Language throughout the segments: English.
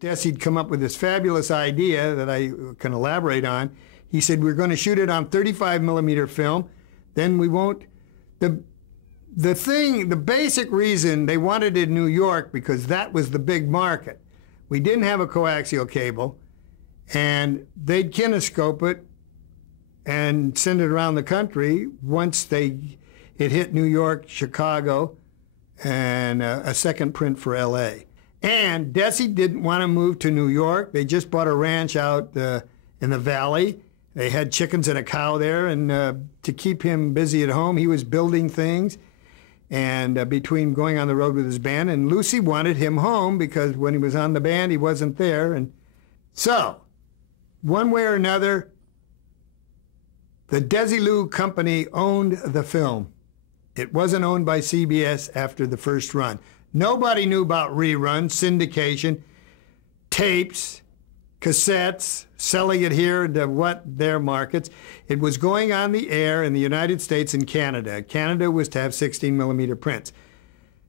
Desi'd come up with this fabulous idea that I can elaborate on. He said, we're going to shoot it on 35 millimeter film. Then we won't. The basic reason they wanted it in New York, because that was the big market. We didn't have a coaxial cable, and they'd kinescope it and send it around the country once it hit New York, Chicago, and a second print for LA. And Desi didn't want to move to New York. They just bought a ranch out in the valley. They had chickens and a cow there, and to keep him busy at home, he was building things. And between going on the road with his band, and Lucy wanted him home because when he was on the band, he wasn't there. And so, one way or another, the Desilu company owned the film. It wasn't owned by CBS after the first run. Nobody knew about reruns, syndication, tapes, cassettes, selling it here to their markets. It was going on the air in the United States and Canada. Canada was to have 16 millimeter prints.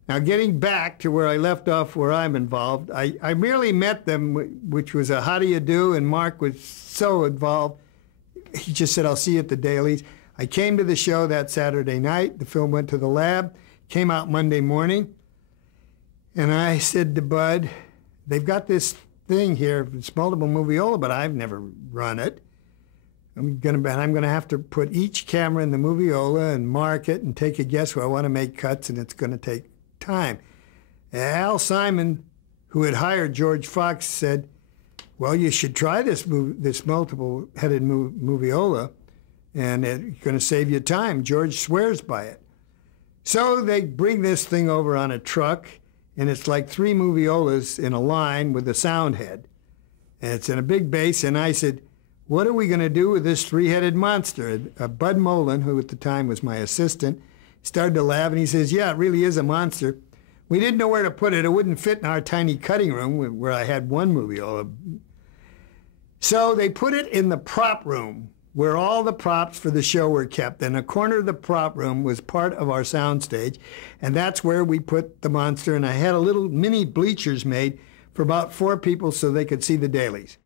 Now, getting back to where I left off, where I'm involved, I merely met them, which was a how do you do, and Mark was so involved. He just said, I'll see you at the dailies. I came to the show that Saturday night. The film went to the lab, came out Monday morning. And I said to Bud, they've got this thing here, it's multiple moviola, but I've never run it. I'm gonna have to put each camera in the moviola and mark it and take a guess where I want to make cuts, and it's gonna take time. Al Simon, who had hired George Fox, said, well, you should try this multiple-headed moviola, and it's gonna save you time. George swears by it. So they bring this thing over on a truck, and it's like 3 moviolas in a line with a sound head. And it's in a big base, and I said, what are we going to do with this 3-headed monster? Bud Molen, who at the time was my assistant, started to laugh, and he says, yeah, it really is a monster. We didn't know where to put it. It wouldn't fit in our tiny cutting room where I had 1 moviola. So they put it in the prop room, where all the props for the show were kept. And a corner of the prop room was part of our sound stage, and that's where we put the monster. And I had a little mini bleachers made for about 4 people so they could see the dailies.